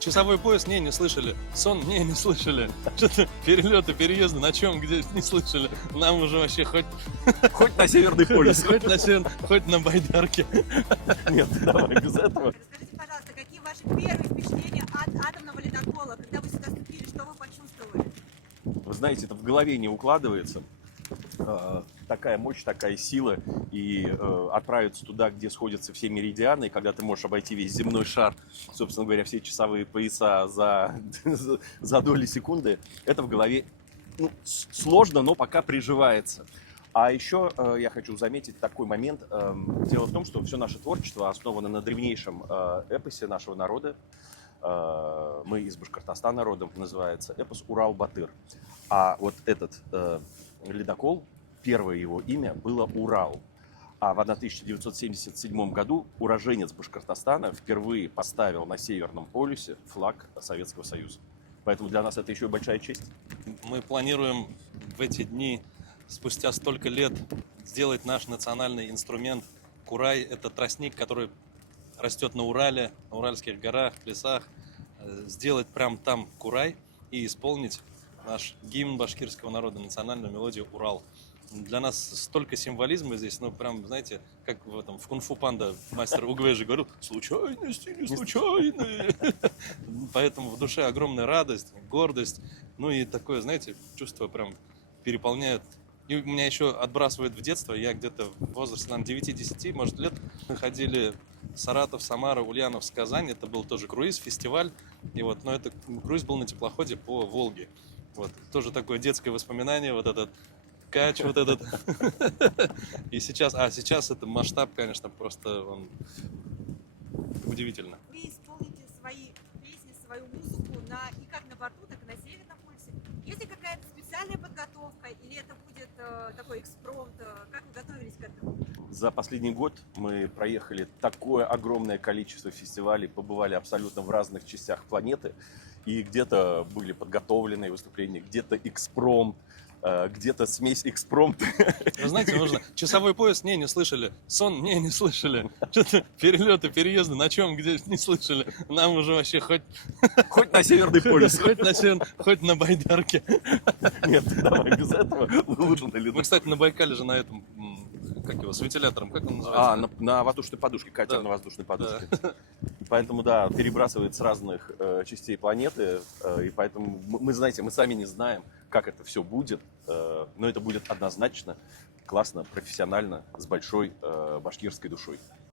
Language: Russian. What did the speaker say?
Часовой пояс? Не слышали. Сон? Не слышали. Что-то перелеты, переезды, на чем, где, не слышали. Нам уже вообще хоть Хоть на Северный полюс. хоть на хоть на байдарке. Нет, давай без этого. Расскажите, пожалуйста, какие ваши первые впечатления от атомного ледокола? Когда вы сюда ступили, что вы почувствовали? Вы знаете, это в голове не укладывается. Такая мощь, такая сила, и отправиться туда, где сходятся все меридианы, и когда ты можешь обойти весь земной шар, собственно говоря, все часовые пояса за доли секунды, это в голове сложно, но пока приживается. А еще я хочу заметить такой момент. Дело в том, что все наше творчество основано на древнейшем эпосе нашего народа. Мы из Башкортостана родом, называется эпос Урал-Батыр. А вот этот ледокол, первое его имя было Урал. А в 1977 году уроженец Башкортостана впервые поставил на Северном полюсе флаг Советского Союза. Поэтому для нас это еще и большая честь. Мы планируем в эти дни, спустя столько лет, сделать наш национальный инструмент курай. Это тростник, который растет на Урале, на Уральских горах, лесах. Сделать прям там курай и исполнить наш гимн башкирского народа, национальную мелодию «Урал». Для нас столько символизма здесь, ну прям, знаете, как в «Кунг-фу панда» мастер Угвежи говорил: случайности не случайные. Поэтому в душе огромная радость, гордость, ну и такое, знаете, чувство прям переполняет. И меня еще отбрасывает в детство. Я где-то в возрасте, наверное, 9-10, может, лет. Мы ходили Саратов, Самара, Ульяновск, Казань. Это был тоже круиз, фестиваль. И вот, но это круиз был на теплоходе по Волге. Вот, тоже такое детское воспоминание, вот этот кач, вот этот. И сейчас это масштаб, конечно, просто он удивительно. Вы исполните свои песни, свою музыку и как на борту, так и на Северном полюсе. Есть ли какая-то специальная подготовка или это будет такой экспромт? Как вы готовились к этому? За последний год мы проехали такое огромное количество фестивалей, побывали абсолютно в разных частях планеты. И где-то были подготовленные выступления, где-то экспромт, где-то смесь экспромта. Вы знаете, нужно часовой пояс? Не слышали. Сон? Не слышали. Что-то перелеты, переезды, на чем, где, не слышали. Нам уже вообще хоть Хоть на Северный полюс. хоть на байдарке. Нет, давай без этого. Лучше на Мы, ледоколе. кстати, на Байкале же на этом, как его, с вентилятором, как он называется? На воздушной подушке, катер Да. на воздушной подушке. Поэтому, да, перебрасывает с разных частей планеты, и поэтому мы, знаете, мы сами не знаем, как это все будет, но это будет однозначно классно, профессионально, с большой башкирской душой.